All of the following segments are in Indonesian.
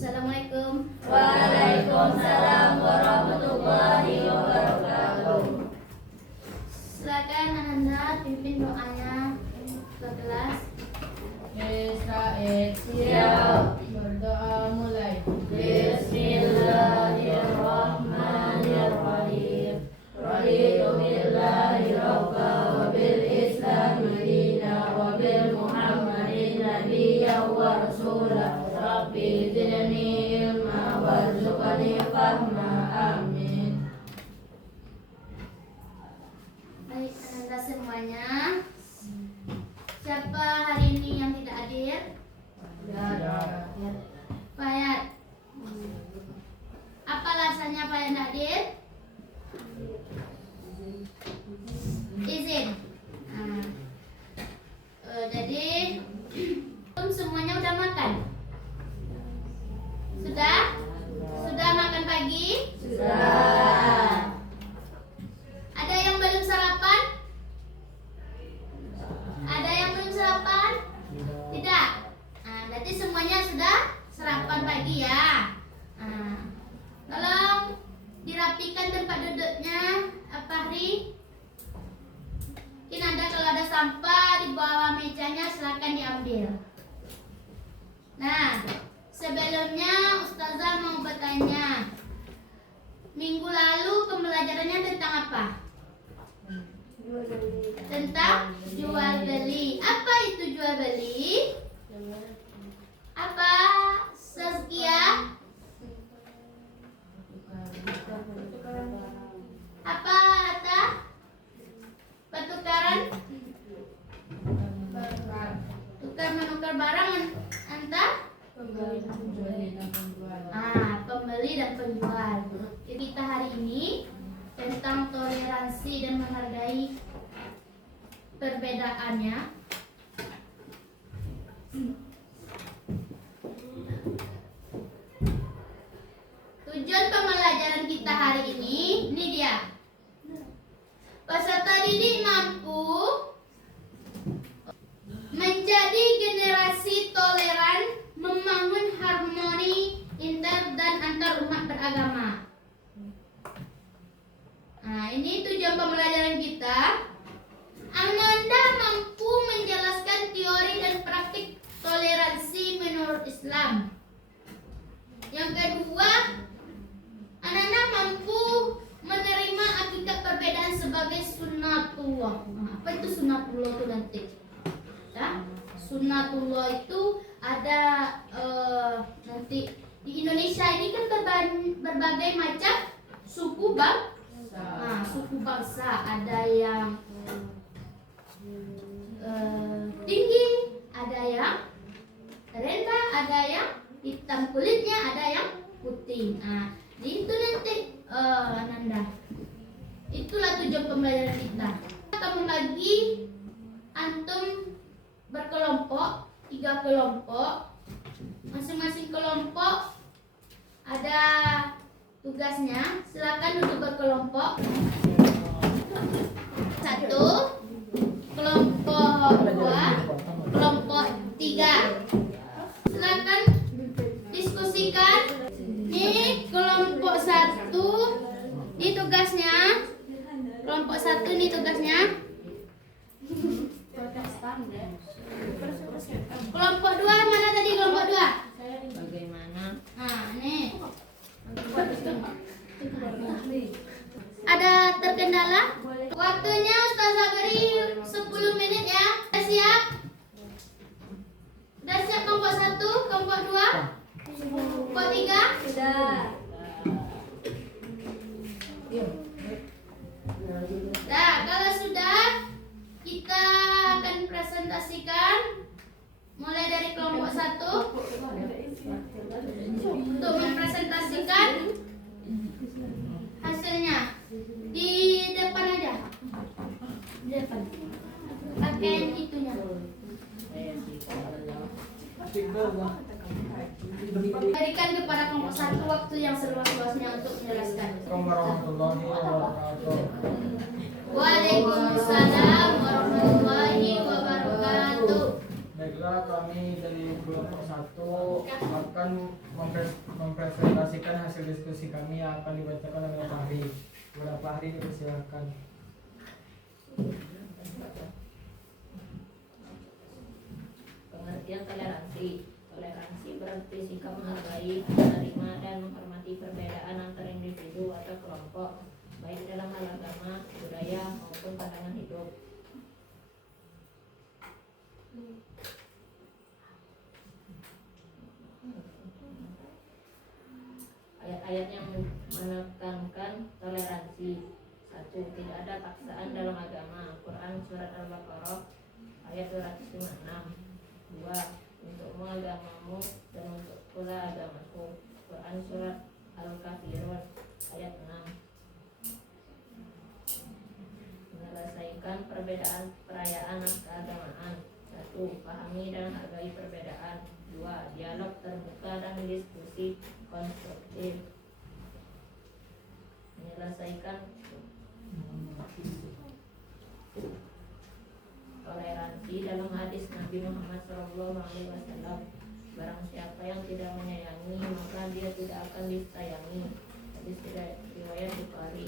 Assalamualaikum. Waalaikumsalam warahmatullahi wabarakatuh. Silakan Ananda pimpin doanya ke kelas. Israel siap. Berdoa mulai. Bismillahirrahmanirrahim. Raditu billahi rabba wa bil islami dina wa bil muhammadin nabiyyan wa rasula. Rabbi zidni ilma warzuqni fahma. Amin. Baik Ananda semuanya. Siapa hari ini yang tidak hadir? Fayat. Apa alasannya Fayat tidak hadir? Izin. Jadi semuanya udah makan? Sudah? Sudah makan pagi? Sudah. Ada yang belum sarapan? Ada yang belum sarapan? Tidak? Berarti semuanya sudah sarapan pagi ya. Tolong dirapikan tempat duduknya, Fahri. Mungkin ada kalau ada sampah di bawah mejanya silakan diambil. Nah, sebelumnya Ustazah mau bertanya. Minggu lalu pembelajarannya tentang apa? Tentang jual beli. Apa itu jual beli? Apa Sazkia? Apa Atta? Pertukaran? Tukar menukar barang antar? Pembeli dan penjual. Kita hari ini tentang toleransi dan menghargai perbedaannya. Tujuan pembelajaran kita hari ini dia. Peserta didik mampu menjadi generasi toleran, membangun harmoni inter dan antar umat beragama. Ini tujuan pembelajaran kita. Ananda mampu menjelaskan teori dan praktik toleransi menurut Islam. Yang kedua, Ananda mampu menerima hakikat perbedaan sebagai sunnatullah. Apa itu sunnatullah itu nanti? Ya, sunnatullah itu ada nanti di Indonesia ini kan berbagai macam suku bangsa. Ada yang tinggi, ada yang rendah, ada yang hitam kulitnya, ada yang putih. Itu nanti Ananda. Itulah tujuan pembelajaran kita. Kita akan membagi antum berkelompok, 3 kelompok. Masing-masing kelompok ada tugasnya. Silakan duduk berkelompok. 1, kelompok 2, kelompok 3. Silakan diskusikan. Ini kelompok 1, ini tugasnya. Kelompok 1 ini tugasnya. Kelompok 2 mana tadi kelompok 2? Bagaimana? Nih. Ada terkendala? Waktunya Ustazah beri 10 menit ya. Sudah siap? Sudah siap kelompok 1, kelompok 2, kelompok 3? Sudah. Nah, kalau sudah, kita akan presentasikan mulai dari kelompok 1 untuk mempresentasikan hasilnya di depan aja. Di depan. Pakai itunya. Berikan kepada kelompok 1 waktu yang seluas-luasnya untuk menjelaskan. Warahmatullahi wabarakatuh. Waalaikumsalam warahmatullahi wabarakatuh. Baiklah. Baiklah, kami dari kelompok 1 akan mempresentasikan hasil diskusi kami yang akan dibacakan oleh Pak Fahri. Kepada Pak Fahri dipersilakan. Pengertian toleransi. Toleransi berarti sikap menghargai, menerima, dan menghormati perbedaan antar individu atau kelompok, baik dalam hal agama, budaya, maupun pandangan hidup. Ayat-ayat yang menekankan toleransi. 1. Tidak ada paksaan dalam agama. Quran Surat Al-Baqarah ayat 256. 2. Untukmu agamamu dan untuk pula agamaku. Quran Surat Al-Kafirun ayat 6. Menyelesaikan perbedaan perayaan keagamaan. 1. Pahami dan hargai perbedaan. 2. Dialog terbuka dan diskusi konstruktif. Menyelesaikan toleransi dalam hadis Nabi Muhammad SAW. Barang siapa yang tidak menyayangi, maka dia tidak akan disayangi. Hadis riwayat Bukhari.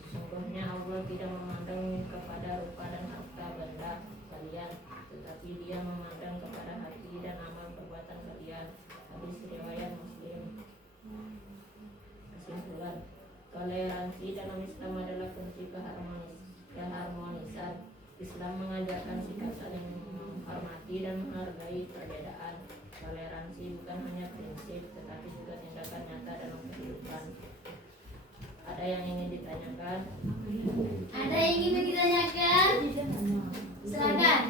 Sesungguhnya Allah tidak memandang kepada rupa dan harta benda kalian, tetapi dia memandang kepada hati dan amal perbuatan kalian. Hadis riwayat Muslim. Kesimpulan, toleransi dalam Islam adalah kunci keharmonisan. Islam mengajarkan sikap saling menghormati dan menghargai perbedaan. Toleransi bukan hanya prinsip, tetapi juga tindakan nyata dalam kehidupan. Ada yang ingin ditanyakan? Ada yang ingin ditanyakan? Silakan.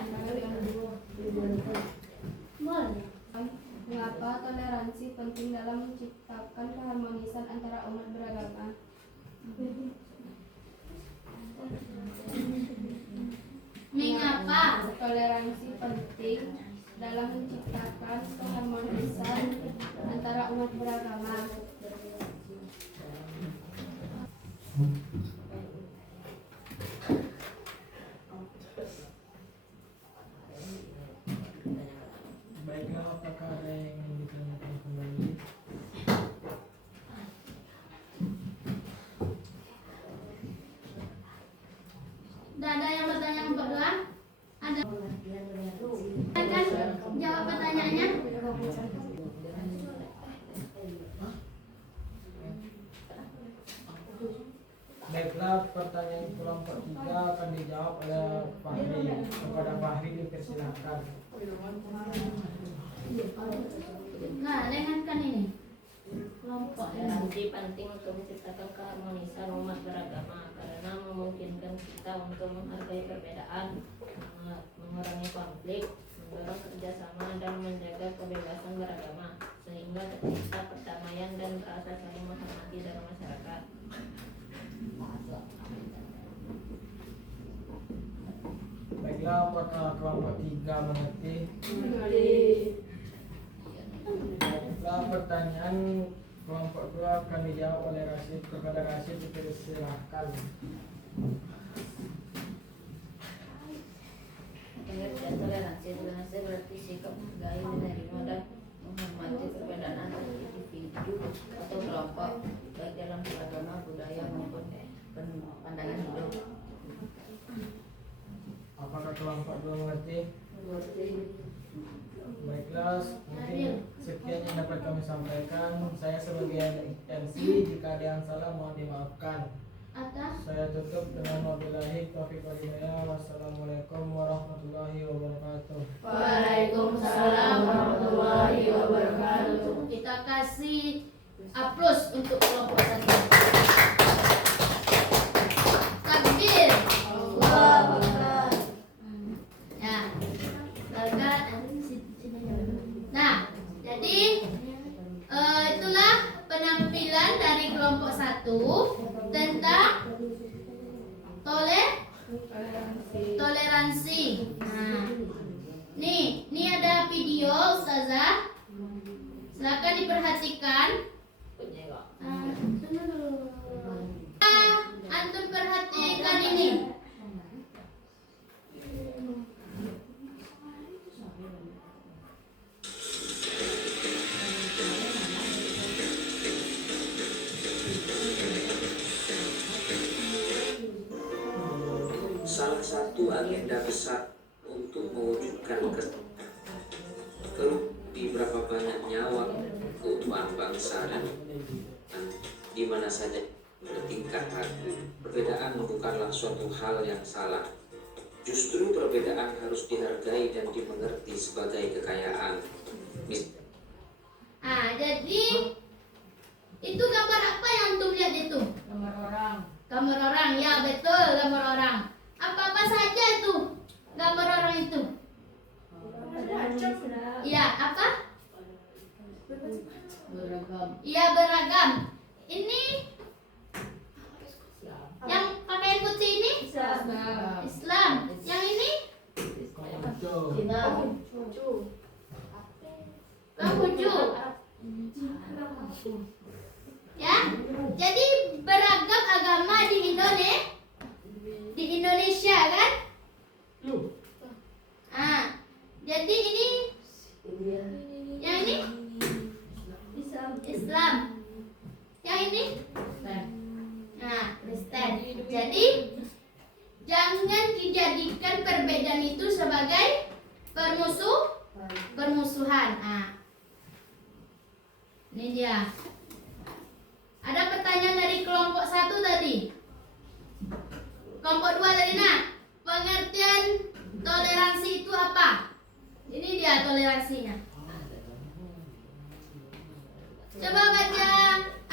Mengapa toleransi penting dalam menciptakan keharmonisan antara umat beragama? Mengapa? Toleransi penting dalam menciptakan keharmonisan antara umat beragama. Baiklah, apakah ada yang ingin ditanyakan kembali? Tidak ada yang bertanya kedua? Ada? Silakan jawab pertanyaannya. Baiklah, pertanyaan kelompok 3 akan dijawab oleh Fahri. Kepada Fahri dipersilakan. Nah, dengarkan ini. Kelompok Toleransi penting untuk menciptakan keharmonisan umat beragama karena memungkinkan kita untuk menghargai perbedaan, mengurangi konflik, mendorong kerjasama, dan menjaga kebebasan beragama sehingga tercipta perdamaian dan rasa saling menghormati dalam masyarakat. Baiklah, apakah kelompok 3 mengerti? Baiklah, pertanyaan kelompok 2 akan dijawab oleh Rasid. Kepada Rasid dipersilakan. Pengertian toleransi berarti sikap menghargai, menerima, dan menghormati perbedaan antar individu atau kelompok, baik dalam agama, budaya, maupun pandangan hidup. Apakah kelompok 2 mengerti? Baiklah, mungkin sekian yang dapat kami sampaikan. Saya sebagai MC, jika ada yang salah mohon dimaafkan. atas. Saya tutup dengan wabillahi taufiq wal hidayah. Wassalamualaikum warahmatullahi wabarakatuh. Waalaikumsalam warahmatullahi wabarakatuh. Kita kasih aplaus untuk kelompok tadi. Takbir. Allahu Akbar. Ya. Nah, jadi itulah penampilan dari kelompok 1 tentang toleransi. Nah, nih ada video Ustazah. Silakan diperhatikan. Tunggu dulu. Antum perhatikan ini. agenda besar untuk mewujudkan di berapa banyak nyawa keutuhan bangsa dan di mana saja bertingkat laku. Perbedaan bukanlah suatu hal yang salah. Justru perbedaan harus dihargai dan dimengerti sebagai kekayaan. Jadi itu gambar apa yang antum lihat itu? Gambar orang. Gambar orang, ya betul, gambar orang. Apa-apa saja itu gambar orang itu? Ya, apa? Beragam. Iya, beragam. Ini yang pakaian putih ini Islam. Yang ini Konghucu. Ya, jadi beragam agama di Indonesia kan? Jadi ini yang ini Islam. Yang ini Kristen. Jadi jangan dijadikan perbedaan itu sebagai permusuhan. Ini dia. Ada pertanyaan dari kelompok 1 tadi. Kelompok 2 tadi pengertian toleransi itu apa? Ini dia toleransinya. Coba baca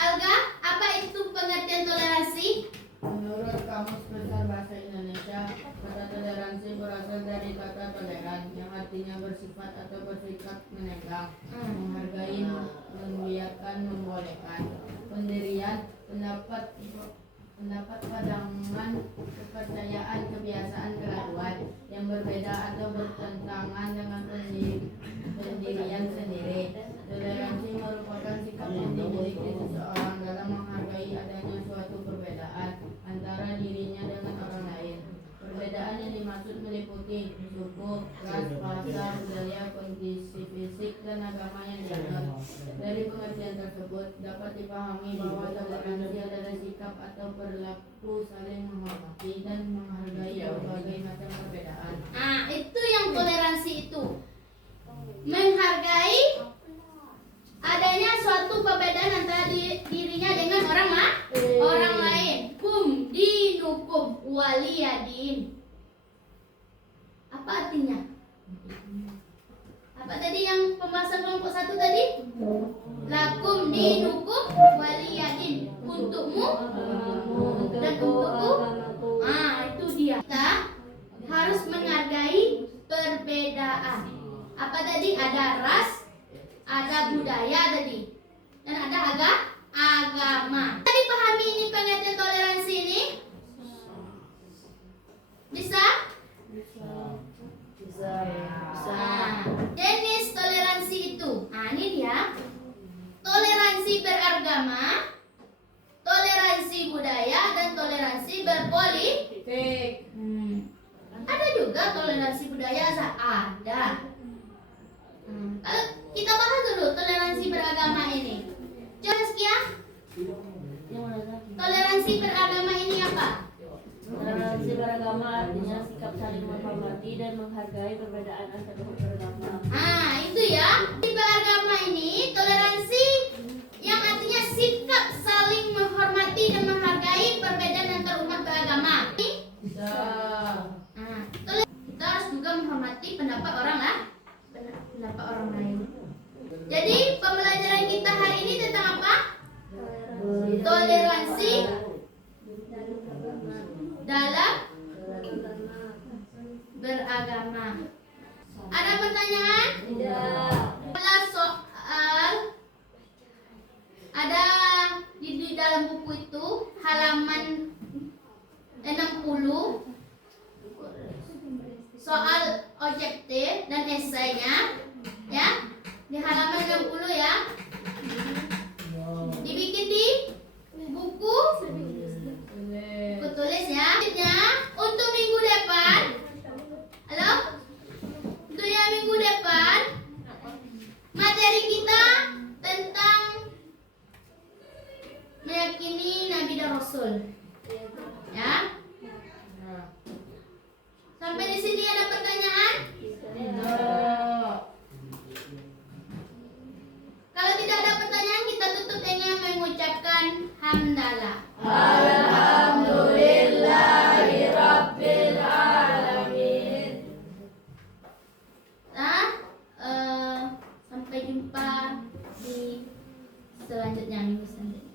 Alga, apa itu pengertian toleransi? Menurut Kamus Besar Bahasa Indonesia, kata toleransi berasal dari kata toleran yang artinya bersifat atau bersikap menegang, menghargai, membiarkan, membolehkan. Pendirian, pendapat, pandangan, kepercayaan, kebiasaan, kelakuan yang berbeda atau bertentangan dengan pendirian sendiri. Toleransi merupakan sikap yang dimiliki seseorang dalam menghargai adanya suatu perbedaan antara dirinya dengan orang lain. Perbedaan yang dimaksud meliputi suku, ras, bahasa, budaya, kondisi fisik, dan agama yang dianut. Dari pengertian tersebut dapat dipahami bahwa toleransi adalah sikap atau perilaku saling menghormati dan menghargai berbagai macam perbedaan. Itu yang toleransi itu. Menghargai adanya suatu perbedaan antara dirinya dengan orang lain. Kum dinukum waliyadin. Apa artinya? Apa tadi yang pembahasan kelompok 1 tadi? Lakum dinukum waliyadin. Untukmu dan untukku. Itu dia. Kita harus menghargai perbedaan. Apa tadi? Ada ras, ada budaya tadi, dan ada agama. Tadi pahami ini pengertian toleransi ini? Bisa? Jenis toleransi itu. Ini dia. Toleransi beragama, toleransi budaya, dan toleransi berpolitik. Ada juga toleransi budaya, ada. Kalau kita bahas dulu toleransi beragama ini. Coba sekian. Toleransi beragama ini apa? Toleransi beragama artinya sikap saling menghormati dan menghargai perbedaan antar beragama. Itu ya. Di beragama ini toleransi yang artinya sikap saling menghormati dan menghargai perbedaan antar umat beragama. Kita harus juga menghormati pendapat orang lain. Jadi pembelajaran kita hari ini tentang apa? Toleransi dalam beragama. Ada pertanyaan? Ada soal. Ada di dalam buku itu halaman 60 soal objektif dan esainya, ya, di halaman 60 ya. Dibikin di buku tulis ya. Untuk minggu depan, halo, untuk yang minggu depan materi kita tentang meyakini Nabi dan Rasul, ya. Sampai selanjutnya, minggu selanjutnya.